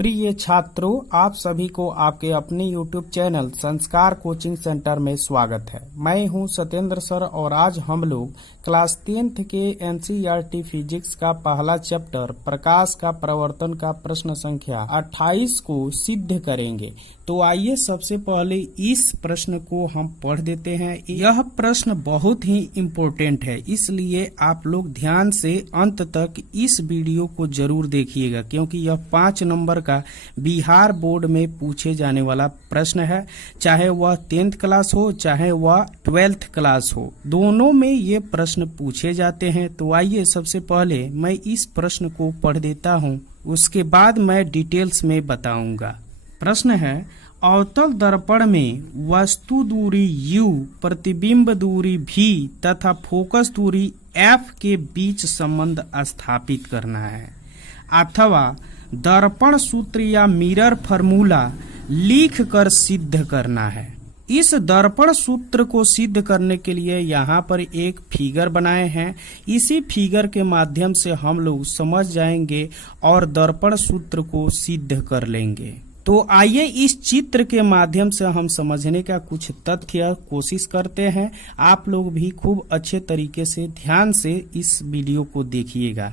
प्रिय छात्रों, आप सभी को आपके अपने YouTube चैनल संस्कार कोचिंग सेंटर में स्वागत है। मैं हूं सत्येंद्र सर और आज हम लोग क्लास 10th के NCERT फिजिक्स का पहला चैप्टर प्रकाश का प्रवर्तन का प्रश्न संख्या 28 को सिद्ध करेंगे। तो आइए सबसे पहले इस प्रश्न को हम पढ़ देते हैं। यह प्रश्न बहुत ही इम्पोर्टेंट है, इसलिए आप लोग ध्यान से अंत तक इस वीडियो को जरूर देखिएगा, क्योंकि यह 5 नंबर का बिहार बोर्ड में पूछे जाने वाला प्रश्न है। चाहे वह 10th क्लास हो चाहे वह 12th क्लास हो, दोनों में ये प्रश्न पूछे जाते हैं। तो आइए सबसे पहले मैं इस प्रश्न को पढ़ देता हूँ, उसके बाद मैं डिटेल्स में बताऊंगा। प्रश्न है, अवतल दर्पण में वस्तु दूरी u, प्रतिबिंब दूरी v तथा फोकस दूरी f के बीच संबंध स्थापित करना है, अथवा दर्पण सूत्र या मिरर फार्मूला लिख कर सिद्ध करना है। इस दर्पण सूत्र को सिद्ध करने के लिए यहाँ पर एक फिगर बनाए हैं। इसी फिगर के माध्यम से हम लोग समझ जाएंगे और दर्पण सूत्र को सिद्ध कर लेंगे। तो आइए इस चित्र के माध्यम से हम समझने का कुछ तथ्य कोशिश करते हैं। आप लोग भी खूब अच्छे तरीके से ध्यान से इस वीडियो को देखिएगा।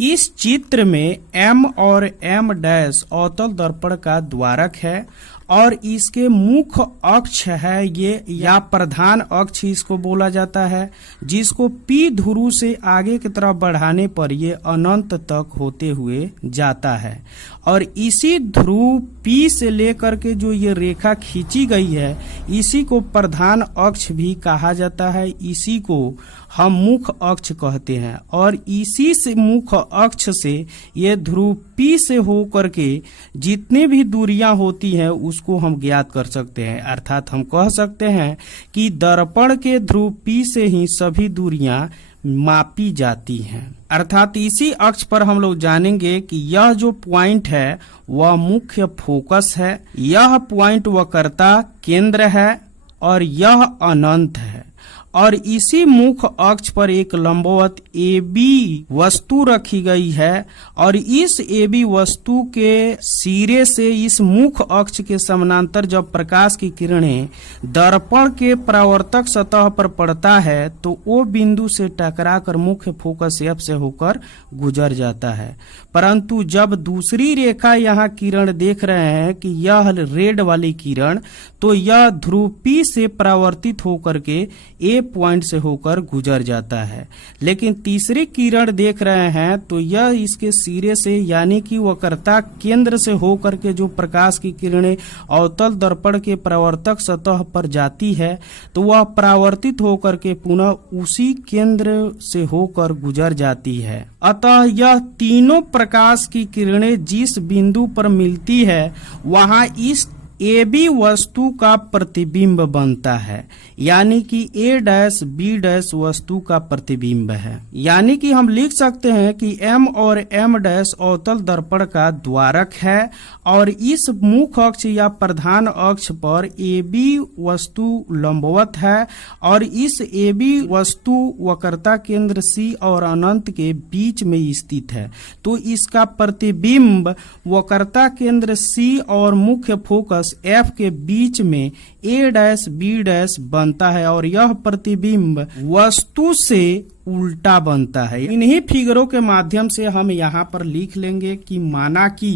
इस चित्र में M और M डैश अवतल दर्पण का द्वारक है और इसके मुख्य अक्ष है ये, या प्रधान अक्ष इसको बोला जाता है, जिसको P ध्रुव से आगे की तरफ बढ़ाने पर ये अनंत तक होते हुए जाता है। और इसी ध्रुव P से लेकर के जो ये रेखा खींची गई है, इसी को प्रधान अक्ष भी कहा जाता है। इसी को हम मुख्य अक्ष कहते हैं और इसी से मुख्य अक्ष से ये ध्रुव P से होकर के जितनी भी दूरियां होती हैं उसको हम ज्ञात कर सकते हैं। अर्थात हम कह सकते हैं कि दर्पण के ध्रुव P से ही सभी दूरियां मापी जाती हैं। अर्थात इसी अक्ष पर हम लोग जानेंगे कि यह जो पॉइंट है वह मुख्य फोकस है, यह पॉइंट वक्रता केंद्र है और यह अनंत है। और इसी मुख्य अक्ष पर एक लंबवत AB वस्तु रखी गई है और इस AB वस्तु के सिरे से इस मुख्य अक्ष के समानांतर जब प्रकाश की किरणें दर्पण के परावर्तक सतह पर पड़ता है तो वो बिंदु से टकराकर मुख्य फोकस F से होकर गुजर जाता है। परंतु जब दूसरी रेखा यहाँ किरण देख रहे हैं कि यह रेड वाली किरण, तो यह ध्रुव P से परावर्तित होकर के A पॉइंट से होकर गुजर जाता है। लेकिन तीसरी किरण देख रहे हैं तो यह इसके सिरे से यानी कि वक्रता केंद्र से होकर के जो प्रकाश की किरणें अवतल दर्पण के परावर्तक सतह पर जाती है तो वह परावर्तित होकर के पुनः उसी केंद्र से होकर गुजर जाती है। अतः यह तीनों प्रकाश की किरणें जिस बिंदु पर मिलती है वहां इस AB वस्तु का प्रतिबिंब बनता है, यानी कि A डैश B डैश वस्तु का प्रतिबिंब है। यानी कि हम लिख सकते हैं कि M और M डैश अवतल दर्पण का द्वारक है और इस मुख्य अक्ष या प्रधान अक्ष पर AB वस्तु लंबवत है और इस AB वस्तु वक्रता केंद्र C और अनंत के बीच में स्थित है। तो इसका प्रतिबिंब वक्रता केंद्र C और मुख्य फोकस F के बीच में A डैश B डैश बनता है और यह प्रतिबिंब वस्तु से उल्टा बनता है। इन्हीं फिगरों के माध्यम से हम यहाँ पर लिख लेंगे कि माना कि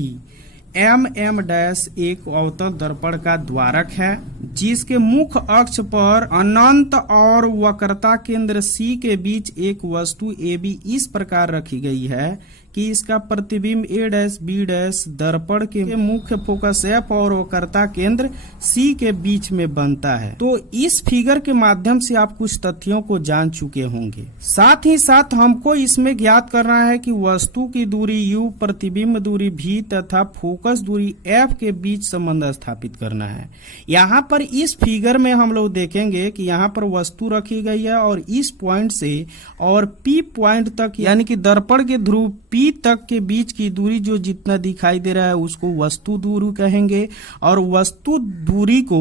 M डैश एक अवतल दर्पण का द्वारक है जिसके मुख्य अक्ष पर अनंत और वक्रता केंद्र C के बीच एक वस्तु AB इस प्रकार रखी गई है कि इसका प्रतिबिंब A डैश B डैश दर्पण के मुख्य फोकस F और वक्रता केंद्र C के बीच में बनता है। तो इस फिगर के माध्यम से आप कुछ तथ्यों को जान चुके होंगे। साथ ही साथ हमको इसमें ज्ञात करना है कि वस्तु की दूरी U, प्रतिबिंब दूरी V तथा फोकस दूरी F के बीच संबंध स्थापित करना है। यहाँ पर इस फिगर में हम लोग देखेंगे कि यहाँ पर वस्तु रखी गई है और इस पॉइंट से और P पॉइंट तक यानी कि दर्पण के ध्रुव P तक के बीच की दूरी जो जितना दिखाई दे रहा है उसको वस्तु दूरी कहेंगे और वस्तु दूरी को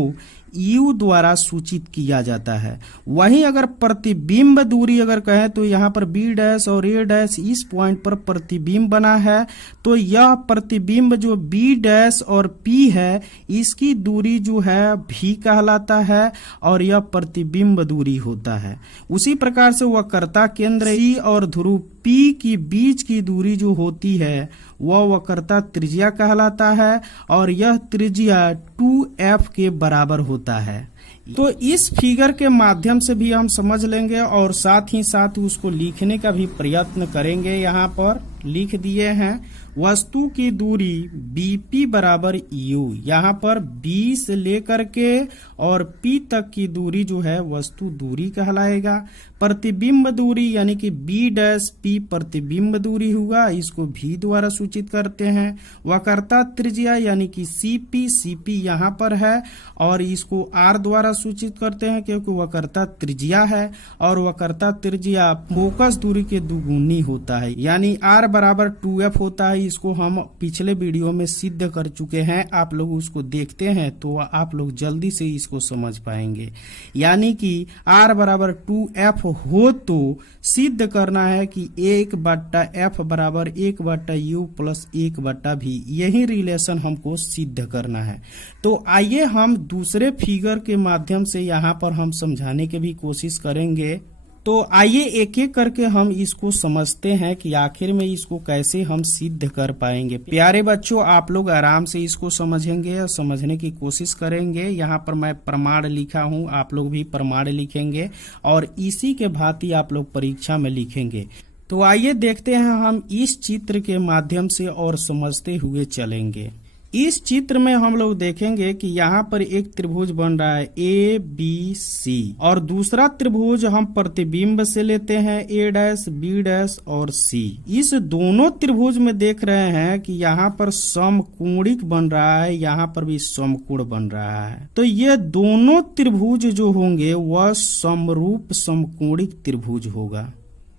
u द्वारा सूचित किया जाता है। वहीं अगर प्रतिबिंब दूरी अगर कहें तो यहाँ पर b डैश और a डैश इस पॉइंट पर प्रतिबिंब बना है, तो यह प्रतिबिंब जो b डैश और p है इसकी दूरी जो है v कहलाता है और यह प्रतिबिंब दूरी होता है। उसी प्रकार से वक्रता केंद्र e और ध्रुव P की बीच की दूरी जो होती है वह वक्रता त्रिज्या कहलाता है और यह त्रिज्या 2f के बराबर होता है। तो इस फिगर के माध्यम से भी हम समझ लेंगे और साथ ही साथ उसको लिखने का भी प्रयत्न करेंगे। यहाँ पर लिख दिए हैं वस्तु की दूरी BP बराबर u। यहाँ पर B से लेकर के और P तक की दूरी जो है वस्तु दूरी कहलाएगा। प्रतिबिंब दूरी यानी कि B डैश P प्रतिबिंब दूरी होगा, इसको V द्वारा सूचित करते हैं। वक्रता त्रिज्या यानी कि CP यहाँ पर है और इसको R द्वारा सूचित करते हैं क्योंकि वक्रता त्रिज्या है और वक्रता त्रिज्या फोकस दूरी के दुगुनी होता है, यानी R बराबर 2f होता है। इसको हम पिछले वीडियो में सिद्ध कर चुके हैं, आप लोग उसको देखते हैं तो आप लोग जल्दी से इसको समझ पाएंगे। यानी कि R बराबर 2f हो तो सिद्ध करना है कि 1/f बराबर 1/u प्लस 1/v, यही रिलेशन हमको सिद्ध करना है। तो आइए हम दूसरे फिगर के माध्यम से यहाँ पर हम समझाने की भी कोशिश करेंगे। तो आइए एक एक करके हम इसको समझते हैं कि आखिर में इसको कैसे हम सिद्ध कर पाएंगे। प्यारे बच्चों, आप लोग आराम से इसको समझेंगे और समझने की कोशिश करेंगे। यहाँ पर मैं प्रमाण लिखा हूँ, आप लोग भी प्रमाण लिखेंगे और इसी के भांति आप लोग परीक्षा में लिखेंगे। तो आइए देखते हैं हम इस चित्र के माध्यम से और समझते हुए चलेंगे। इस चित्र में हम लोग देखेंगे कि यहाँ पर एक त्रिभुज बन रहा है ABC और दूसरा त्रिभुज हम प्रतिबिंब से लेते हैं A डैश B डैश और C। इस दोनों त्रिभुज में देख रहे हैं कि यहाँ पर समकोणिक बन रहा है, यहाँ पर भी समकोण बन रहा है। तो ये दोनों त्रिभुज जो होंगे वह समरूप समकोणिक त्रिभुज होगा।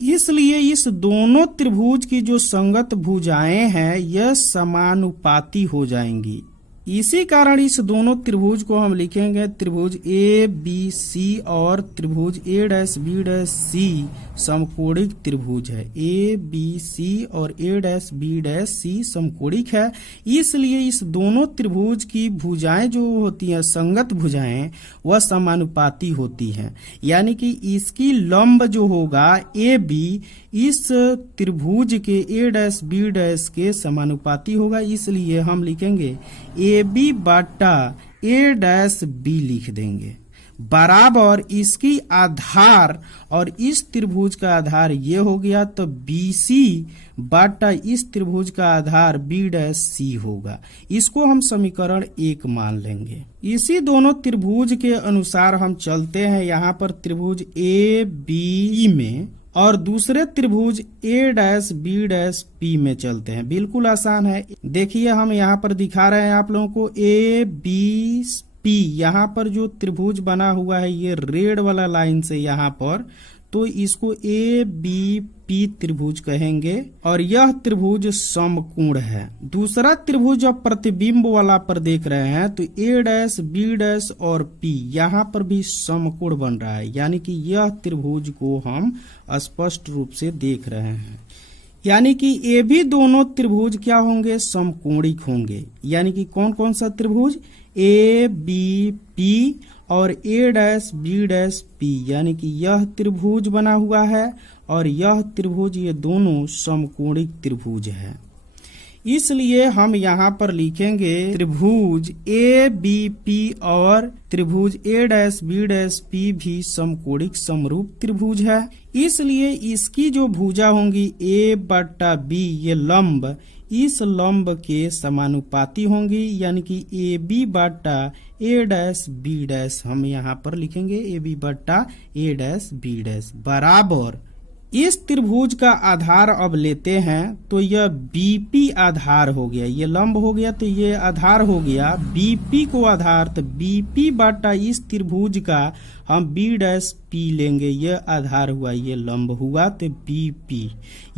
इसलिए इस दोनों त्रिभुज की जो संगत भुजाएं हैं यह समानुपाती हो जाएंगी। इसी कारण इस दोनों त्रिभुज को हम लिखेंगे त्रिभुज ABC और त्रिभुज A dash B dash C समकोणिक त्रिभुज है। ABC और A dash B dash C समकोणिक है, इसलिए इस दोनों त्रिभुज की भुजाएं जो होती हैं संगत भुजाएं वह समानुपाती होती हैं। यानी कि इसकी लंब जो होगा AB इस त्रिभुज के A डैश B डैश के समानुपाती होगा, इसलिए हम लिखेंगे AB बटा A डैश B लिख देंगे बराबर इसकी आधार और इस त्रिभुज का आधार ये हो गया, तो BC बटा इस त्रिभुज का आधार B डैश C होगा। इसको हम समीकरण 1 मान लेंगे। इसी दोनों त्रिभुज के अनुसार हम चलते हैं यहाँ पर त्रिभुज AB में और दूसरे त्रिभुज A dash B dash P में चलते हैं। बिल्कुल आसान है। देखिए हम यहाँ पर दिखा रहे हैं आप लोगों को ABP, यहाँ पर जो त्रिभुज बना हुआ है ये रेड वाला लाइन से यहाँ पर, तो इसको ABP त्रिभुज कहेंगे और यह त्रिभुज समकोण है। दूसरा त्रिभुज जो प्रतिबिंब वाला पर देख रहे हैं तो A डैश B डैश और P यहाँ पर भी समकोण बन रहा है, यानी कि यह त्रिभुज को हम स्पष्ट रूप से देख रहे हैं। यानी कि ये भी दोनों त्रिभुज क्या होंगे, समकोणिक होंगे। यानी कि कौन कौन सा त्रिभुज, ABP और A dash B dash P, यानी कि यह त्रिभुज बना हुआ है और यह त्रिभुज, ये दोनों समकोणिक त्रिभुज है। इसलिए हम यहाँ पर लिखेंगे त्रिभुज ABP और त्रिभुज A dash B dash P भी समकोणिक समरूप त्रिभुज है। इसलिए इसकी जो भुजा होंगी A बटा B, ये लंब इस लंब के समानुपाती होंगी, यानी कि AB बटा A डैश B डैश हम यहाँ पर लिखेंगे AB बटा A डैश B डैश बराबर इस त्रिभुज का आधार अब लेते हैं तो यह BP आधार हो गया, ये लंब हो गया तो ये आधार हो गया। BP को आधार, तो BP बटा इस त्रिभुज का हम B डैश P लेंगे, ये आधार हुआ, ये लंब हुआ तो BP,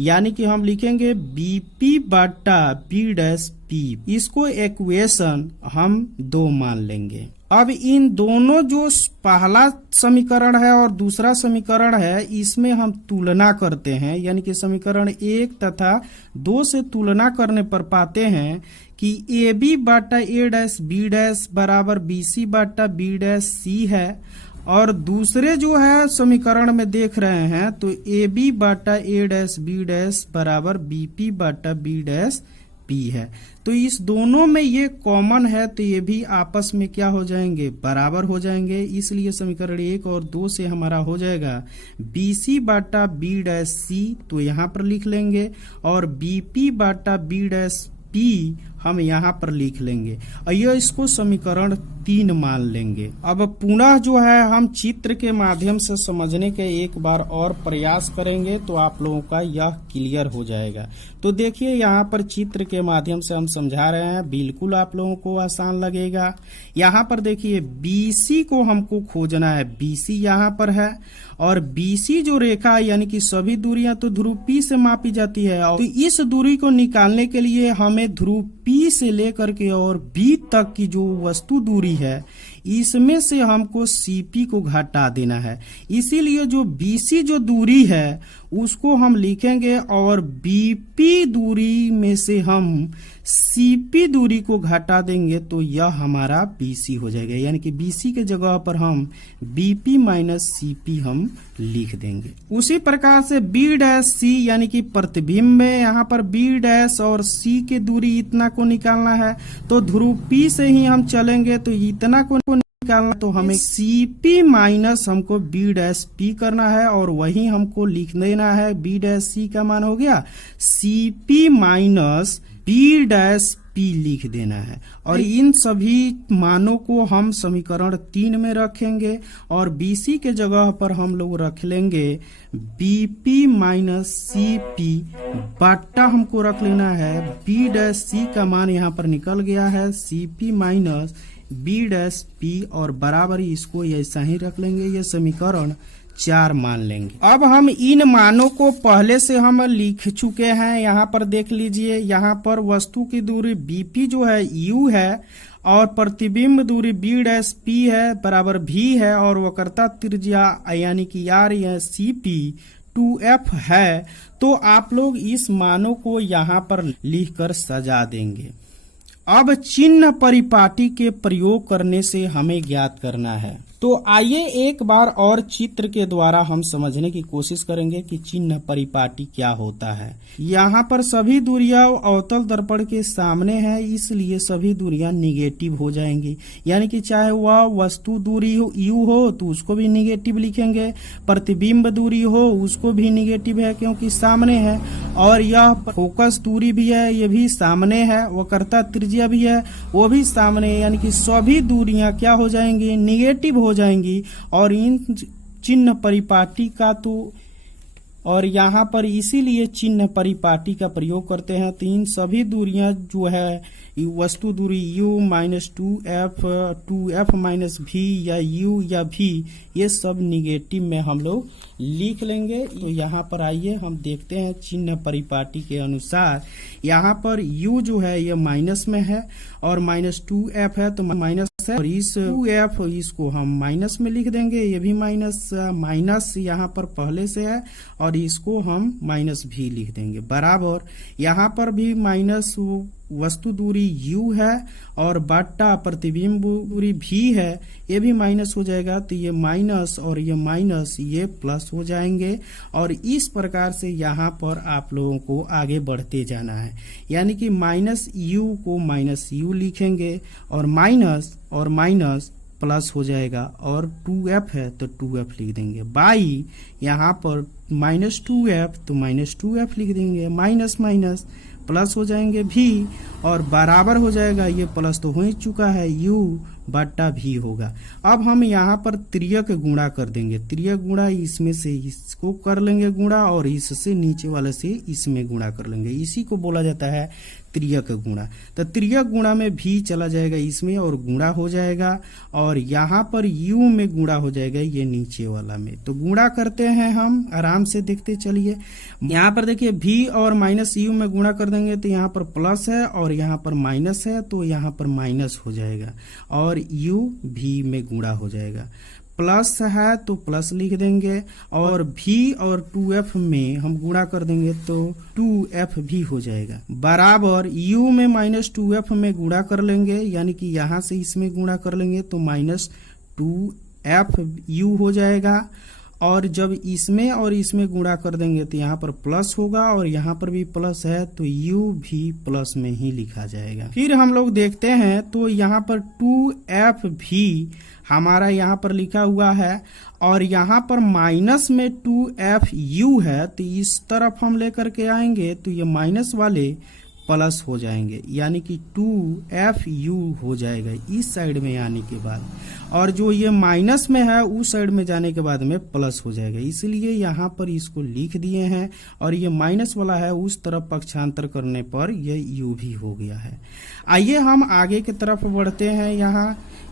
यानी कि हम लिखेंगे BP बटा B डैश P। इसको इक्वेशन हम 2 मान लेंगे अब इन दोनों जो पहला समीकरण है और दूसरा समीकरण है, इसमें हम तुलना करते हैं, यानी कि समीकरण 1 तथा 2 से तुलना करने पर पाते हैं कि ए बी बाटा ए डैश बी डैश बराबर बी सी बाटा बी डैश सी है। और दूसरे जो है समीकरण में देख रहे हैं तो ए बी बाटा ए डैश बी डैश बराबर बी पी बाटा बी डैश पी है। तो इस दोनों में ये कॉमन है, तो ये भी आपस में क्या हो जाएंगे, बराबर हो जाएंगे। इसलिए समीकरण 1 और 2 से हमारा हो जाएगा बी सी बाटा बी डैश सी, तो यहाँ पर लिख लेंगे, और बी पी बाटा बी डैश पी हम यहाँ पर लिख लेंगे, और यह इसको समीकरण 3 मान लेंगे। अब पुनः जो है हम चित्र के माध्यम से समझने के एक बार और प्रयास करेंगे, तो आप लोगों का यह क्लियर हो जाएगा। तो देखिए यहाँ पर चित्र के माध्यम से हम समझा रहे हैं, बिल्कुल आप लोगों को आसान लगेगा। यहाँ पर देखिए BC को हमको खोजना है, BC यहाँ पर है, और BC जो रेखा है यानी कि सभी दूरियां तो ध्रुव P से मापी जाती है, और तो इस दूरी को निकालने के लिए हमें ध्रुव P से लेकर के और B तक की जो वस्तु दूरी है इसमें से हमको CP को घटा देना है। इसीलिए जो BC जो दूरी है उसको हम लिखेंगे, और BP दूरी में से हम CP दूरी को घटा देंगे, तो यह हमारा BC हो जाएगा। यानी कि BC के जगह पर हम BP माइनस CP हम लिख देंगे। उसी प्रकार से B डैश C यानी कि प्रतिबिंब में यहाँ पर B डैश और C की दूरी इतना को निकालना है, तो ध्रुव P से ही हम चलेंगे, तो इतना को निकालना, तो हमें CP माइनस हमको B डैश P करना है, और वही हमको लिख देना है B डैश C का मान हो गया CP minus B dash P लिख देना है। और इन सभी मानों को हम समीकरण 3 में रखेंगे, और BC के जगह पर हम लोग रख लेंगे BP माइनस CP बट्टा हमको रख लेना है B डैश C का मान यहाँ पर निकल गया है CP minus B dash P, और बराबर इसको ऐसा ही रख लेंगे, ये समीकरण 4 मान लेंगे। अब हम इन मानों को पहले से हम लिख चुके हैं, यहाँ पर देख लीजिए। यहाँ पर वस्तु की दूरी BP जो है U है, और प्रतिबिंब दूरी B डैश P है बराबर V है, और वक्रता त्रिज्या यानी कि R या CP 2F है। तो आप लोग इस मानों को यहाँ पर लिखकर सजा देंगे। अब चिन्ह परिपाटी के प्रयोग करने से हमें ज्ञात करना है, तो आइए एक बार और चित्र के द्वारा हम समझने की कोशिश करेंगे कि चिन्ह परिपाटी क्या होता है। यहाँ पर सभी दूरियां अवतल दर्पण के सामने है, इसलिए सभी दूरियां निगेटिव हो जाएंगी। यानी कि चाहे वह वस्तु दूरी हो U हो तो उसको भी निगेटिव लिखेंगे, प्रतिबिंब दूरी हो उसको भी निगेटिव है क्योंकि सामने है, और यह फोकस दूरी भी है ये भी सामने है, वक्रता त्रिज्या भी है वो भी सामने है। यानी कि सभी दूरियां क्या हो जाएंगी, निगेटिव हो जाएंगी। और इन चिन्ह परिपाटी का तो, और यहाँ पर इसीलिए चिन्ह परिपाटी का प्रयोग करते हैं। तो इन सभी दूरियां जो है वस्तु दूरी U minus 2F minus V या U या V, ये सब निगेटिव में हम लोग लिख लेंगे। तो यहाँ पर आइए हम देखते हैं चिन्ह परिपाटी के अनुसार। यहाँ पर U जो है ये माइनस में है, और माइनस 2F है तो माइनस है, और इस 2F इसको हम माइनस में लिख देंगे, ये भी माइनस यहाँ पर पहले से है, और इसको हम माइनस भी लिख देंगे बराबर। यहाँ पर भी माइनस वस्तु दूरी U है, और बट्टा प्रतिबिंब दूरी V है, ये भी माइनस हो जाएगा। तो ये माइनस और ये माइनस ये प्लस हो जाएंगे, और इस प्रकार से यहाँ पर आप लोगों को आगे बढ़ते जाना है। यानी कि माइनस U को माइनस U लिखेंगे, और माइनस प्लस हो जाएगा, और 2F है तो 2F लिख देंगे, बाई यहाँ पर माइनस 2F तो माइनस 2F लिख देंगे, माइनस प्लस हो जाएंगे V, और बराबर हो जाएगा, ये प्लस तो हो ही चुका है, U बट्टा V होगा। अब हम यहाँ पर त्रियक गुणा कर देंगे, त्रियक गुणा इसमें से इसको कर लेंगे गुणा, और इससे नीचे वाले से इसमें गुणा कर लेंगे। इसी को बोला जाता है त्रियक गुणा, तो त्रियक गुणा में भी चला जाएगा इसमें और गुणा हो जाएगा, और यहाँ पर u में गुणा हो जाएगा ये नीचे वाला में। तो गुणा करते हैं हम, आराम से देखते चलिए। यहाँ पर देखिए v और माइनस u में गुणा कर देंगे तो यहाँ पर प्लस है और यहाँ पर माइनस है, तो यहाँ पर माइनस हो जाएगा, और u v में गुणा हो जाएगा। प्लस है तो प्लस लिख देंगे, और v और 2f में हम गुणा कर देंगे तो 2f भी हो जाएगा, बराबर u में माइनस 2f में गुणा कर लेंगे, यानी कि यहाँ से इसमें गुणा कर लेंगे तो माइनस 2f u हो जाएगा, और जब इसमें और इसमें गुणा कर देंगे तो यहाँ पर प्लस होगा और यहाँ पर भी प्लस है, तो u भी प्लस में ही लिखा जाएगा। फिर हम लोग देखते हैं तो यहाँ पर 2f भी हमारा यहाँ पर लिखा हुआ है, और यहाँ पर माइनस में 2f u है, तो इस तरफ हम लेकर के आएंगे तो ये माइनस वाले प्लस हो जाएंगे, यानी कि 2f u हो जाएगा इस साइड में आने के बाद, और जो ये माइनस में है उस साइड में जाने के बाद में प्लस हो जाएगा, इसलिए यहाँ पर इसको लिख दिए हैं, और ये माइनस वाला है उस तरफ पक्षांतर करने पर ये u भी हो गया है। आइए हम आगे की तरफ बढ़ते हैं।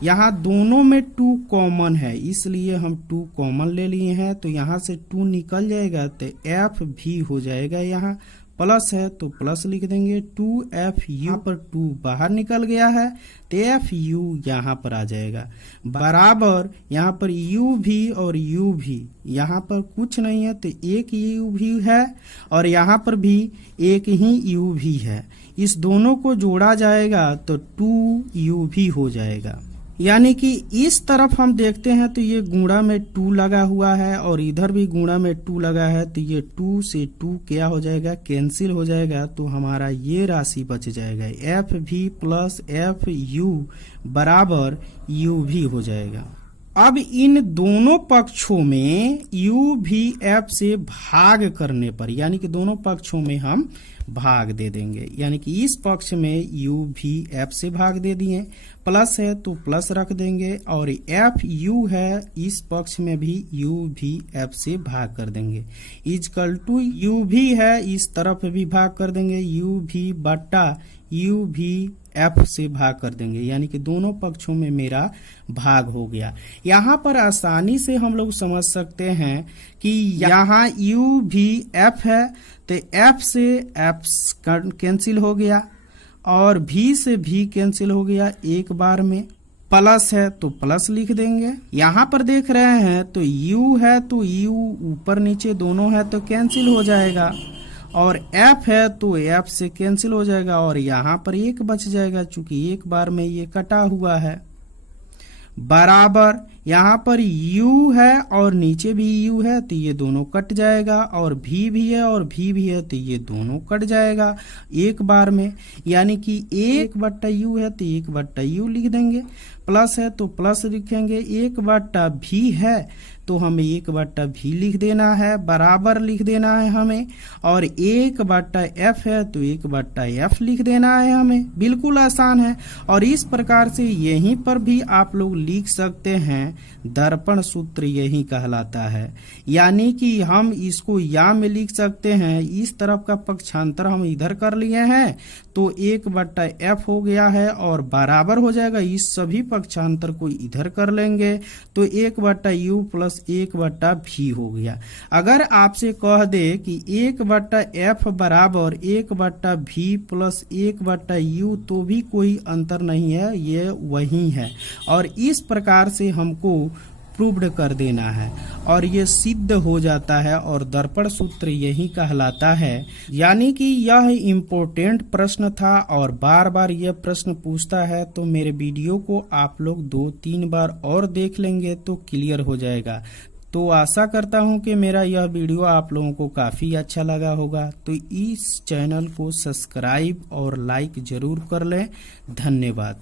यहाँ दोनों में 2 कॉमन है, इसलिए हम 2 कॉमन ले लिए हैं, तो यहाँ से 2 निकल जाएगा तो f भी हो जाएगा, यहाँ प्लस है तो प्लस लिख देंगे, 2f यहाँ पर 2 बाहर निकल गया है तो f u यहाँ पर आ जाएगा, बराबर यहाँ पर u भी और u भी, यहाँ पर कुछ नहीं है तो एक u भी है और यहाँ पर भी एक ही u भी है, इस दोनों को जोड़ा जाएगा तो 2u भी हो जाएगा। यानी कि इस तरफ हम देखते हैं तो ये गुणा में 2 लगा हुआ है और इधर भी गुणा में 2 लगा है, तो ये 2 से 2 क्या हो जाएगा, कैंसिल हो जाएगा, तो हमारा ये राशि बच जाएगा एफ भी प्लस एफ यू बराबर यू भी हो जाएगा। अब इन दोनों पक्षों में u भी f से भाग करने पर, यानी कि दोनों पक्षों में हम भाग दे देंगे, यानी कि इस पक्ष में u भी f से भाग दे दिए, प्लस है तो प्लस रख देंगे, और f u है इस पक्ष में भी u भी f से भाग कर देंगे, इजकल टू u भी है इस तरफ भी भाग कर देंगे, u भी बट्टा u भी f से भाग कर देंगे, यानी कि दोनों पक्षों में मेरा भाग हो गया। यहाँ पर आसानी से हम लोग समझ सकते हैं कि यहाँ u भी f है तो f से f कैंसिल हो गया और v से v कैंसिल हो गया एक बार में, प्लस है तो प्लस लिख देंगे। यहाँ पर देख रहे हैं तो u है तो u ऊपर नीचे दोनों है तो कैंसिल हो जाएगा, और f है तो f से कैंसिल हो जाएगा, और यहाँ पर एक बच जाएगा चूंकि एक बार में ये कटा हुआ है, बराबर यहाँ पर u है और नीचे भी u है तो ये दोनों कट जाएगा, और v भी है और v भी है तो ये दोनों कट जाएगा एक बार में, यानी कि 1/u है तो 1/u लिख देंगे, प्लस है तो प्लस लिखेंगे, 1/v है तो हमें 1/v लिख देना है, बराबर लिख देना है हमें, और 1/f है तो 1/f लिख देना है हमें, बिल्कुल आसान है। और इस प्रकार से यहीं पर भी आप लोग लिख सकते हैं, दर्पण सूत्र यही कहलाता है, यानी कि हम इसको या में लिख सकते हैं, इस तरफ का पक्षांतर हम इधर कर लिए हैं तो 1/f हो गया है और बराबर हो जाएगा, इस सभी पक्षांतर को इधर कर लेंगे तो 1/u प्लस 1/v हो गया। अगर आपसे कह दे कि 1/f बराबर 1/v प्लस 1/u तो भी कोई अंतर नहीं है, ये वही है, और इस प्रकार से हमको प्रूव्ड कर देना है और ये सिद्ध हो जाता है, और दर्पण सूत्र यही कहलाता है। यानी कि यह इम्पोर्टेंट प्रश्न था और बार बार यह प्रश्न पूछता है, तो मेरे वीडियो को आप लोग 2-3 बार और देख लेंगे तो क्लियर हो जाएगा। तो आशा करता हूं कि मेरा यह वीडियो आप लोगों को काफ़ी अच्छा लगा होगा, तो इस चैनल को सब्सक्राइब और लाइक जरूर कर लें। धन्यवाद।